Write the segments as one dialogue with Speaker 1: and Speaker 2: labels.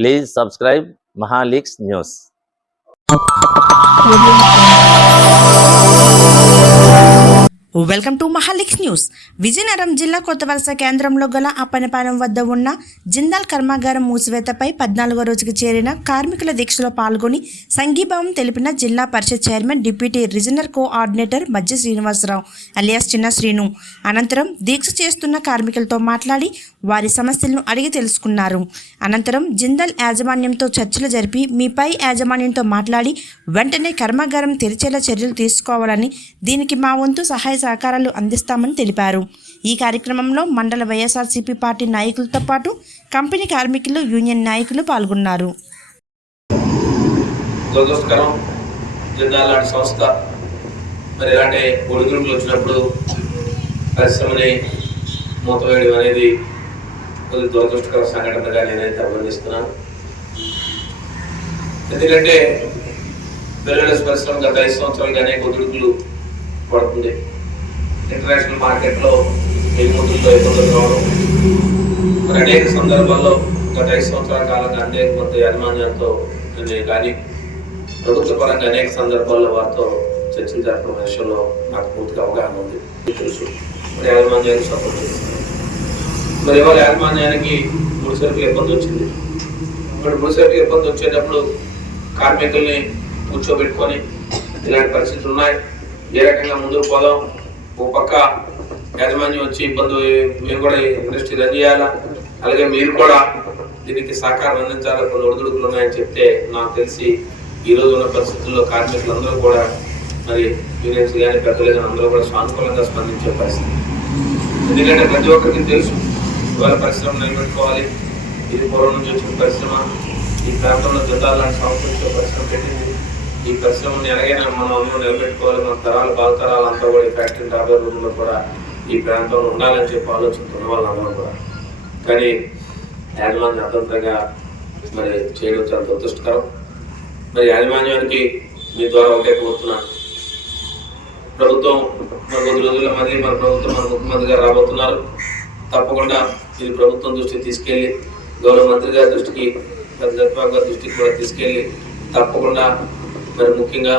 Speaker 1: Please subscribe Mahalix news
Speaker 2: welcome to Mahalix news. Vizianagaram జిల్లా కొత్త వలస కేంద్రంలో గల అప్పనపాలెం వద్ద ఉన్న జిందాల్ కర్మాగారం మూసివేతపై పద్నాలుగో రోజుకు చేరిన కార్మికుల దీక్షలో పాల్గొని సంఘీభావం తెలిపిన Zilla Parishad chairman deputy regional coordinator Madhya Srinivasarao alias చిన్న శ్రీను అనంతరం దీక్ష చేస్తున్న కార్మికులతో మాట్లాడి వారి సమస్యలను అడిగి తెలుసుకున్నారు. అనంతరం జిందాల్ యాజమాన్యంతో చర్చలు జరిపి మీపై యాజమాన్యంతో మాట్లాడి వెంటనే కర్మాగారం తెరిచేలా చర్యలు తీసుకోవాలని దీనికి మా వంతు సహాయ సహకారాలు అందిస్తామని తెలిపారు. ఈ కార్యక్రమంలో మండల వైఎస్ఆర్సీపీ పార్టీ నాయకులతో పాటు కంపెనీ కార్మికులు యూనియన్ నాయకులు పాల్గొన్నారు.
Speaker 3: లాంటి సంస్థ. మరి ఇలాంటి ఒడిదుడుకులు వచ్చినప్పుడు పరిశ్రమని మూతవేయడం అనేది కొద్ది దురదృష్టకర సంఘటనగా నేనైతే అభినందిస్తున్నాను ఎందుకంటే బెల్లడస్ పరిశ్రమ గత ఐదు సంవత్సరాలుగా ఒడిదుడుకులు పడుతుంది ఇంటర్నేషనల్ మార్కెట్లో ఎగుమతులతో ఇబ్బందులు రావడం మరి అనేక సందర్భాల్లో గత ఐదు సంవత్సరాల కాలంగా అనేక మంది యాజమాన్యాలతో నేను కానీ ప్రభుత్వ పరంగా అనేక సందర్భాల్లో వారితో చర్చలు జరపడం విషయంలో నాకు పూర్తిగా అవగాహన ఉంది. తెలుసు. మరి యాజమాన్యానికి సపోర్ట్ చేస్తున్నాను మరి ఇవాళ యాజమాన్యానికి ముడిసరికి ఇబ్బంది వచ్చింది. మరి ముడిసరికి ఇబ్బంది వచ్చేటప్పుడు కార్మికుల్ని కూర్చోబెట్టుకొని ఇలాంటి పరిస్థితులు ఉన్నాయి. ఏ రకంగా ముందుకు పోదాం? ఓ పక్క యాజమాన్యం వచ్చి ఇబ్బంది మేము కూడా ఇండస్ట్రీ రన్ చేయాలా? అలాగే మీరు కూడా దీనికి సహకారం అందించాలి? కొన్ని ఒడిదుడుకులు ఉన్నాయని చెప్తే నాకు తెలిసి ఈ ఉన్న పరిస్థితుల్లో కార్మికులందరూ కూడా మరి యూనియన్స్ కానీ పెద్దలు కానీ అందరూ కూడా సానుకూలంగా స్పందించే పరిస్థితి. ఎందుకంటే ప్రతి ఒక్కరికి తెలుసు ఇవాళ పరిశ్రమ నిలబెట్టుకోవాలి. ఇది పూర్వం నుంచి వచ్చిన పరిశ్రమ. ఈ ప్రాంతంలో జిల్లాల లాంటి పరిశ్రమ పెట్టింది. ఈ పరిశ్రమని ఎలాగైనా మనం నిలబెట్టుకోవాలి మన తరాలు భావితరాలు అంతా కూడా ఈ ఫ్యాక్టరీ డాబర్ రూమ్లో కూడా ఈ ప్రాంతంలో ఉండాలని చెప్పి ఆలోచిస్తున్న వాళ్ళందరూ కూడా. కానీ యాజమాన్యం అర్థంతరంగా మరి చేయడం చాలా దురదృష్టకరం. మరి యాజమాన్యానికి మీ ద్వారా ఒకటే కోరుతున్నాను ప్రభుత్వం మన కొద్ది రోజుల్లో మళ్ళీ మన ప్రభుత్వం మన ముఖ్యమంత్రి గారు రాబోతున్నారు. తప్పకుండా ఇది ప్రభుత్వం దృష్టికి తీసుకెళ్ళి గౌరవ మంత్రి గారి దృష్టికి పెద్ద దృష్టికి కూడా తీసుకెళ్ళి తప్పకుండా మరి ముఖ్యంగా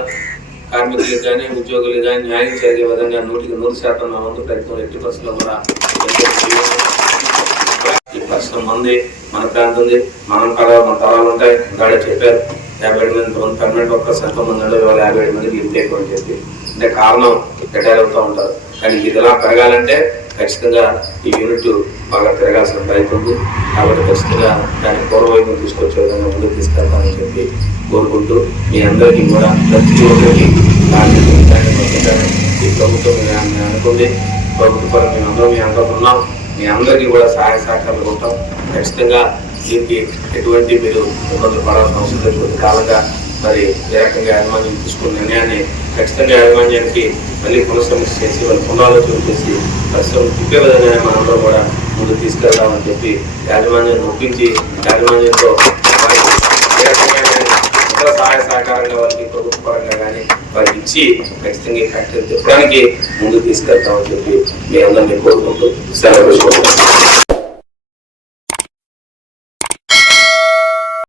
Speaker 3: కార్మికులకు కానీ ఉద్యోగులకు కానీ న్యాయం చేసే విధంగా నూటికి నూరు శాతం నా వంతు ప్రయత్నం ఎట్టి పరిస్థితుల్లో కూడా ఈ ప్రశ్న మంది మన ప్రాంతంది మనం కదా మన తలాలు ఉంటాయి గాడే చెప్పారు యాభై ఏడు మంది మంది పర్మనెంట్ వర్కర్స్ ఎంతో మంది ఉన్నారు ఇవాళ యాభై ఏడు మందికి ఇంటేక్ అని చెప్పి. అంటే కారణం రిటైర్ అవుతూ ఉంటారు కానీ ఇది ఇలా పెరగాలంటే ఖచ్చితంగా ఈ యూనిట్ బాగా పెరగాల్సిన ప్రయత్నం ఉంది. కాబట్టి ఖచ్చితంగా దాన్ని పూర్వవైపు తీసుకొచ్చే విధంగా ముందుకు తీసుకెళ్తామని చెప్పి కోరుకుంటూ మీ అందరికీ కూడా ప్రతి ఒక్కరికి కార్మికులకు ఈ ప్రభుత్వం మేము అనుకుంది. ప్రభుత్వ పరం మేము అందరం మీ అందరం ఉన్నాం. మీ అందరికీ కూడా సహాయ సహకారాలు ఉంటాం ఖచ్చితంగా దీనికి ఎటువంటి మీరు ఇబ్బందులు పడాల్సిన అవసరం లేదు. కాలంగా మరి ఏ రకంగా యాజమాన్యం తీసుకున్న నిర్ణయాన్ని ఖచ్చితంగా యాజమాన్యానికి మళ్ళీ పునఃసమీక్ష చేసి వాళ్ళు పునరాలోచన చేసి పరిశ్రమలు తిప్పే విధంగా మనంలో కూడా ముందుకు తీసుకెళ్దామని చెప్పి యాజమాన్యాన్ని ఒప్పించి యాజమాన్యంతో ఏ రకంగా ఇతర సహాయ సహకారంగా వారికి ప్రభుత్వ పరంగా కానీ వారికి ఇచ్చి ఖచ్చితంగా ఫ్యాక్టరీ తిప్పడానికి ముందుకు తీసుకెళ్తామని చెప్పి మీ అందరినీ కోరుకుంటూ సెలవు